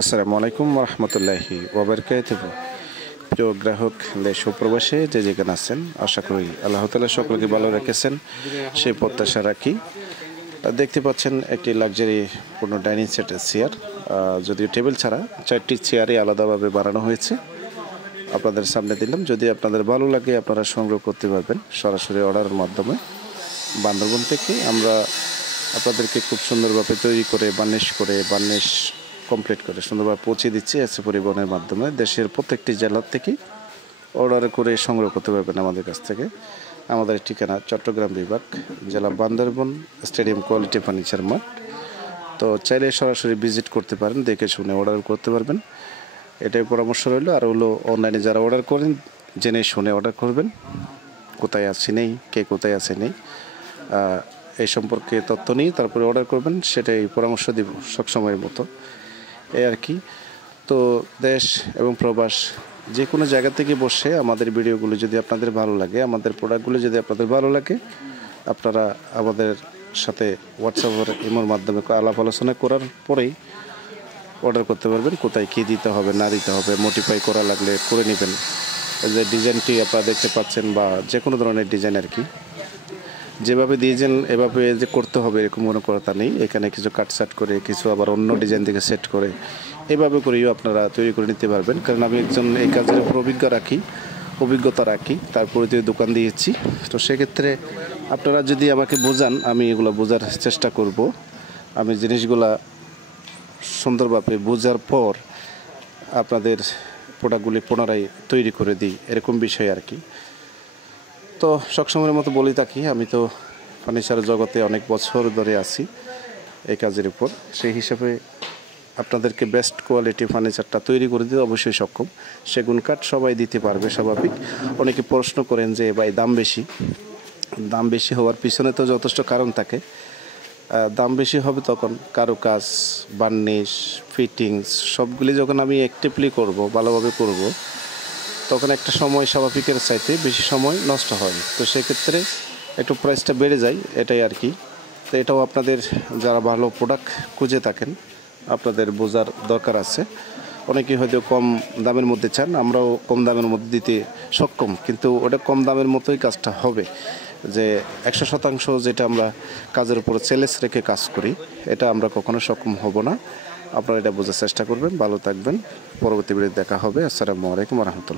আসসালামু আলাইকুম রহমতুল্লাহি ওয়াবারকাতুহু। প্রিয় গ্রাহক দেশ ও প্রবাসে যে যেখানে আছেন, আশা করি আল্লাহ তাআলা সকলকে ভালো রেখেছেন, সেই প্রত্যাশা রাখি। দেখতে পাচ্ছেন একটি লাক্সারি পূর্ণ ডাইনিং সেটের চেয়ার, যদিও টেবিল ছাড়া 4টি চেয়ারই আলাদাভাবে বানানো হয়েছে। আপনাদের সামনে দিলাম, যদি আপনাদের ভালো লাগে আপনারা সংগ্রহ করতে পারবেন সরাসরি অর্ডারের মাধ্যমে। বান্দরবন থেকে আমরা আপনাদেরকে খুব সুন্দরভাবে তৈরি করে বার্নিশ কমপ্লিট করে সুন্দরভাবে পৌঁছে দিচ্ছি এসএ পরিবহনের মাধ্যমে। দেশের প্রত্যেকটি জেলার থেকে অর্ডার করে সংগ্রহ করতে পারবেন আমাদের কাছ থেকে। আমাদের ঠিকানা চট্টগ্রাম বিভাগ, জেলা Bandarban, stadium quality furniture mart. তো চাইলে সরাসরি ভিজিট করতে পারেন, দেখে শুনে অর্ডার করতে পারবেন, এটাই পরামর্শ রইল। আর হলো অনলাইনে যারা অর্ডার করেন জেনে শুনে অর্ডার করবেন, কোথায় আছে নেই, কে কোথায় আছে নেই এই সম্পর্কে তথ্য নিয়ে তারপরে অর্ডার করবেন, সেটাই পরামর্শ দিব সবসময়ের মতো। এই আর কি। তো দেশ এবং প্রবাস যে কোনো জায়গা থেকে বসে আমাদের ভিডিওগুলো যদি আপনাদের ভালো লাগে, আমাদের প্রোডাক্টগুলো যদি আপনাদের ভালো লাগে, আপনারা আমাদের সাথে হোয়াটসঅ্যাপের ইমোর মাধ্যমে আলাপ আলোচনা করার পরেই অর্ডার করতে পারবেন। কোথায় কী দিতে হবে না দিতে হবে, মডিফাই করা লাগলে করে নেবেন। যে ডিজাইনটি আপনারা দেখতে পাচ্ছেন বা যে কোনো ধরনের ডিজাইন আর কি, যেভাবে দিয়েছেন এভাবে যে করতে হবে এরকম কোনো কথা নেই। এখানে কিছু কাটসাট করে, কিছু আবার অন্য ডিজাইন থেকে সেট করে এভাবে করেও আপনারা তৈরি করে নিতে পারবেন। কারণ আমি একজন এই কাজের উপর অভিজ্ঞতা রাখি, তারপরে যে দোকান দিয়েছি। তো সেক্ষেত্রে আপনারা যদি আমাকে বোঝান, আমি এগুলো বোঝার চেষ্টা করব। আমি জিনিসগুলা সুন্দরভাবে বোঝার পর আপনাদের প্রোডাক্টগুলি পুনরায় তৈরি করে দিই, এরকম বিষয় আর কি। তো সবসময়ের মতো বলি থাকি, আমি তো ফার্নিচার জগতে অনেক বছর ধরে আছি এই কাজের উপর। সেই হিসাবে আপনাদেরকে বেস্ট কোয়ালিটি ফার্নিচারটা তৈরি করে দিতে অবশ্যই সক্ষম। সেগুন কাঠ সবাই দিতে পারবে, স্বাভাবিক। অনেকে প্রশ্ন করেন যে ভাই দাম বেশি হওয়ার পিছনে তো যথেষ্ট কারণ থাকে। দাম বেশি হবে তখন কারুকাজ, বার্নিশ, ফিটিংস সবগুলি যখন আমি অ্যাক্টিভলি করব, ভালোভাবে করব, তখন একটা সময় স্বাভাবিকের চাইতে বেশি সময় নষ্ট হয়। তো সেক্ষেত্রে একটু প্রাইসটা বেড়ে যায়, এটাই আর কি। তো এটাও আপনাদের যারা ভালো প্রোডাক্ট খুঁজে থাকেন আপনাদের বোঝার দরকার আছে। অনেকেই হয়তো কম দামের মধ্যে চান, আমরাও কম দামের মধ্যে দিতে সক্ষম, কিন্তু ওটা কম দামের মতোই কাজটা হবে। যে 100% যেটা আমরা কাজের উপর সেলেস রেখে কাজ করি, এটা আমরা কখনো সক্ষম হব না। আপনারা এটা বোঝার চেষ্টা করবেন। ভালো থাকবেন, পরবর্তী ভিডিওতে দেখা হবে। আসসালামু আলাইকুম রহমতুল্লাহ।